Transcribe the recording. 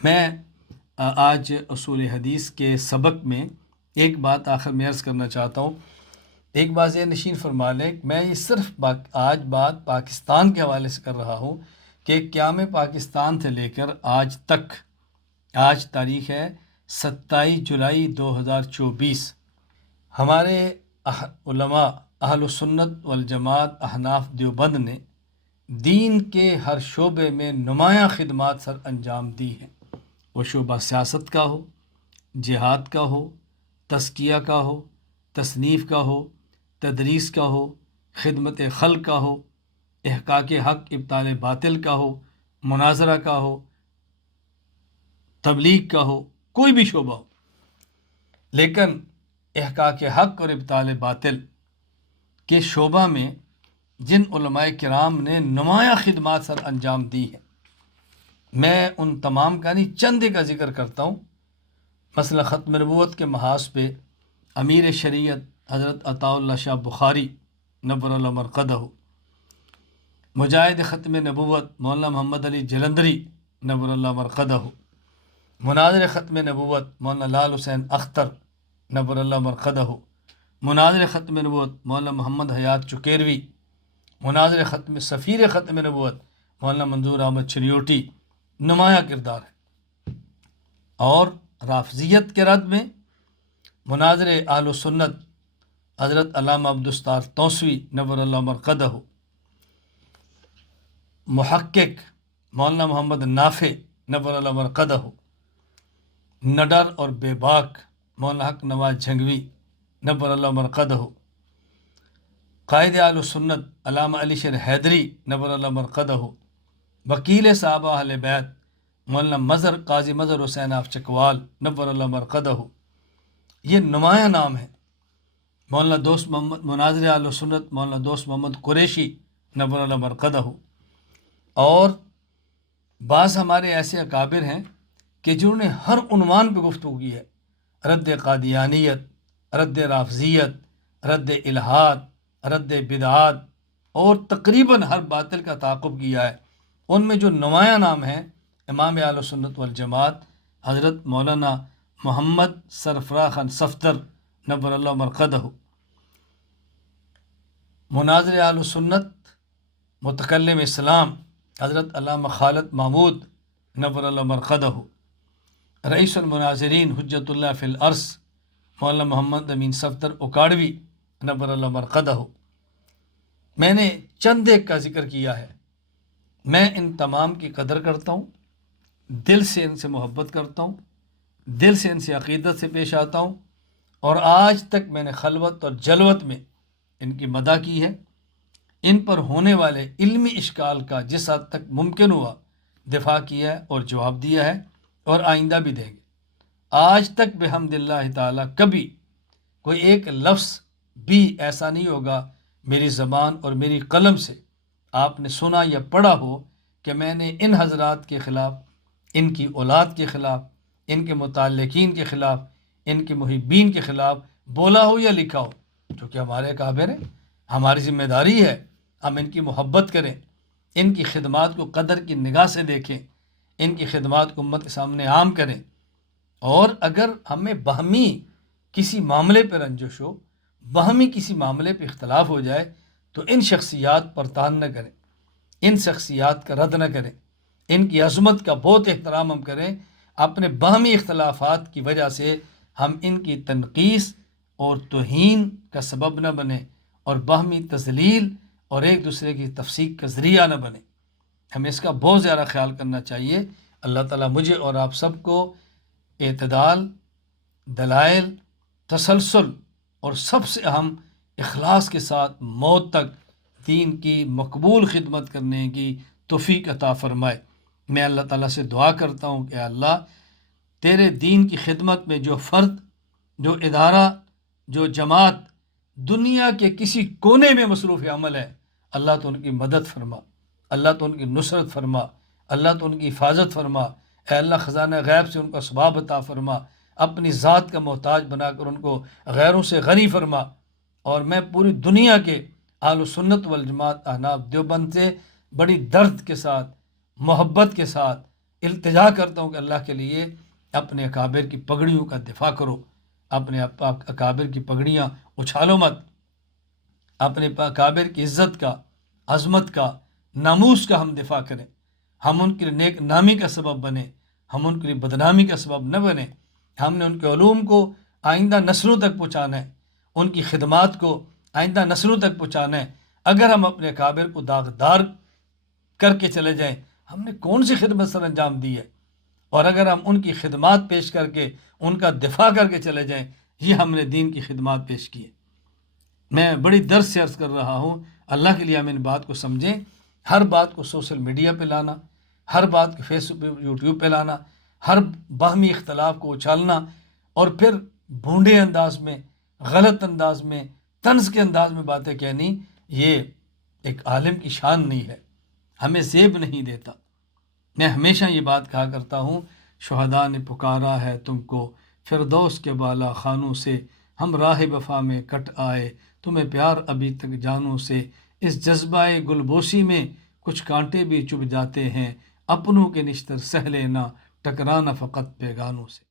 میں آج اصول حدیث کے سبق میں ایک بات آخر میں عرض کرنا چاہتا ہوں۔ ایک بات یہ نشین فرما لیں، میں یہ صرف آج بات پاکستان کے حوالے سے کر رہا ہوں کہ قیام پاکستان سے لے کر آج تک، آج تاریخ ہے 27 جولائی 2024، ہمارے علماء اہل سنت والجماعت احناف دیوبند نے دین کے ہر شعبے میں نمایاں خدمات سر انجام دی ہیں۔ وہ شعبہ سیاست کا ہو، جہاد کا ہو، تزکیہ کا ہو، تصنیف کا ہو، تدریس کا ہو، خدمت خلق کا ہو، احقاق حق ابطال باطل کا ہو، مناظرہ کا ہو، تبلیغ کا ہو، کوئی بھی شعبہ ہو، لیکن احقاق حق اور ابطال باطل کے شعبہ میں جن علماء کرام نے نمایاں خدمات سر انجام دی ہیں، میں ان تمام کا نہیں چند کا ذکر کرتا ہوں۔ مثلا ختم نبوت کے محاذ پہ امیر شریعت حضرت عطا اللہ شاہ بخاری نور اللہ مرقدہ، مجاہد ختم نبوت مولانا محمد علی جلندری نور اللہ مرقدہ، مناظر ختم نبوت مولانا لال حسین اختر نور اللہ مرقدہ، مناظر ختم نبوت مولانا محمد حیات چکیروی، مناظر ختم سفیر ختم نبوت مولانا منظور احمد چریوٹی نمایاں کردار ہے۔ اور رافضیت کے رد میں مناظر اہل سنت حضرت علامہ عبدالستار توسوی نور اللہ مرقدہ، محقق مولانا محمد نافع نور اللہ مرقدہ، نڈر اور بے باک مولانا حق نواز جھنگوی نور اللہ مرقدہ، قائد اہل سنت علامہ علی شیر حیدری نور اللہ مرقدہ، وکیل صحابہ اہل بیت مولانا مظہر قاضی مظہر حسین آف چکوال نور اللہ مرقدہ، یہ نمایاں نام ہیں۔ مولانا دوست محمد مناظر اہل سنت مولانا دوست محمد قریشی نور اللہ مرقدہ، اور بعض ہمارے ایسے اکابر ہیں کہ جنہوں نے ہر عنوان پہ گفتگو کی ہے، رد قادیانیت، رد رافضیت، رد الہاد، رد بدعات، اور تقریباً ہر باطل کا تعاقب کیا ہے۔ ان میں جو نمایاں نام ہیں، امام اہل سنت والجماعت حضرت مولانا محمد سرفراز خان صفدر نور اللہ مرقدہ، مناظر اہل سنت متکلم اسلام حضرت علامہ خالد محمود نور اللہ مرقدہ، رئیس المناظرین حجت اللہ فی الارض مولانا محمد امین صفدر اکاڑوی نور اللہ مرقدہ۔ میں نے چند ایک کا ذکر کیا ہے۔ میں ان تمام کی قدر کرتا ہوں، دل سے ان سے محبت کرتا ہوں، دل سے ان سے عقیدت سے پیش آتا ہوں، اور آج تک میں نے خلوت اور جلوت میں ان کی مدح کی ہے۔ ان پر ہونے والے علمی اشکال کا جس حد تک ممکن ہوا دفاع کیا ہے اور جواب دیا ہے، اور آئندہ بھی دیں گے۔ آج تک بحمد اللہ تعالیٰ کبھی کوئی ایک لفظ بھی ایسا نہیں ہوگا میری زبان اور میری قلم سے آپ نے سنا یا پڑھا ہو کہ میں نے ان حضرات کے خلاف، ان کی اولاد کے خلاف، ان کے متعلقین کے خلاف، ان کے محبین کے خلاف بولا ہو یا لکھا ہو، چونکہ ہمارے اکابر ہیں، ہماری ذمہ داری ہے ہم ان کی محبت کریں، ان کی خدمات کو قدر کی نگاہ سے دیکھیں، ان کی خدمات کو امت کے سامنے عام کریں۔ اور اگر ہمیں باہمی کسی معاملے پہ رنجش ہو، باہمی کسی معاملے پہ اختلاف ہو جائے، تو ان شخصیات پر تان نہ کریں، ان شخصیات کا رد نہ کریں، ان کی عظمت کا بہت احترام ہم کریں۔ اپنے باہمی اختلافات کی وجہ سے ہم ان کی تنقیص اور توہین کا سبب نہ بنیں، اور باہمی تذلیل اور ایک دوسرے کی تفسیق کا ذریعہ نہ بنیں۔ ہمیں اس کا بہت زیادہ خیال کرنا چاہیے۔ اللہ تعالیٰ مجھے اور آپ سب کو اعتدال، دلائل، تسلسل اور سب سے اہم اخلاص کے ساتھ موت تک دین کی مقبول خدمت کرنے کی توفیق عطا فرمائے۔ میں اللہ تعالیٰ سے دعا کرتا ہوں کہ اللہ تیرے دین کی خدمت میں جو فرد، جو ادارہ، جو جماعت دنیا کے کسی کونے میں مصروف عمل ہے، اللہ تو ان کی مدد فرما، اللہ تو ان کی نصرت فرما، اللہ تو ان کی حفاظت فرما۔ اے اللہ خزانہ غیب سے ان کا ثواب عطا فرما، اپنی ذات کا محتاج بنا کر ان کو غیروں سے غنی فرما۔ اور میں پوری دنیا کے اہل سنت والجماعت احناف دیوبند سے بڑی درد کے ساتھ، محبت کے ساتھ التجا کرتا ہوں کہ اللہ کے لیے اپنے اکابر کی پگڑیوں کا دفاع کرو، اپنے اکابر کی پگڑیاں اچھالو مت، اپنے اکابر کی عزت کا، عظمت کا، ناموس کا ہم دفاع کریں، ہم ان کے لیے نیک نامی کا سبب بنیں، ہم ان کے لیے بدنامی کا سبب نہ بنیں۔ ہم نے ان کے علوم کو آئندہ نسلوں تک پہنچانا ہے، ان کی خدمات کو آئندہ نسلوں تک پہنچانا ہے۔ اگر ہم اپنے اکابر کو داغدار کر کے چلے جائیں، ہم نے کون سی خدمت سر انجام دی ہے؟ اور اگر ہم ان کی خدمات پیش کر کے ان کا دفاع کر کے چلے جائیں، یہ ہم نے دین کی خدمات پیش کی ہے۔ میں بڑی درد سے عرض کر رہا ہوں، اللہ کے لیے ہم ان بات کو سمجھیں۔ ہر بات کو سوشل میڈیا پہ لانا، ہر بات کو فیس بک پہ، یوٹیوب پہ لانا، ہر باہمی اختلاف کو اچھالنا اور پھر بھونڈے انداز میں، غلط انداز میں، طنز کے انداز میں باتیں کہنی، یہ ایک عالم کی شان نہیں ہے، ہمیں زیب نہیں دیتا۔ میں ہمیشہ یہ بات کہا کرتا ہوں، شہداء نے پکارا ہے تم کو فردوس کے بالا خانوں سے، ہم راہ وفا میں کٹ آئے تمہیں پیار ابھی تک جانوں سے، اس جذبہ گلبوسی میں کچھ کانٹے بھی چبھ جاتے ہیں، اپنوں کے نشتر سہ لینا ٹکرانا فقط بیگانوں سے۔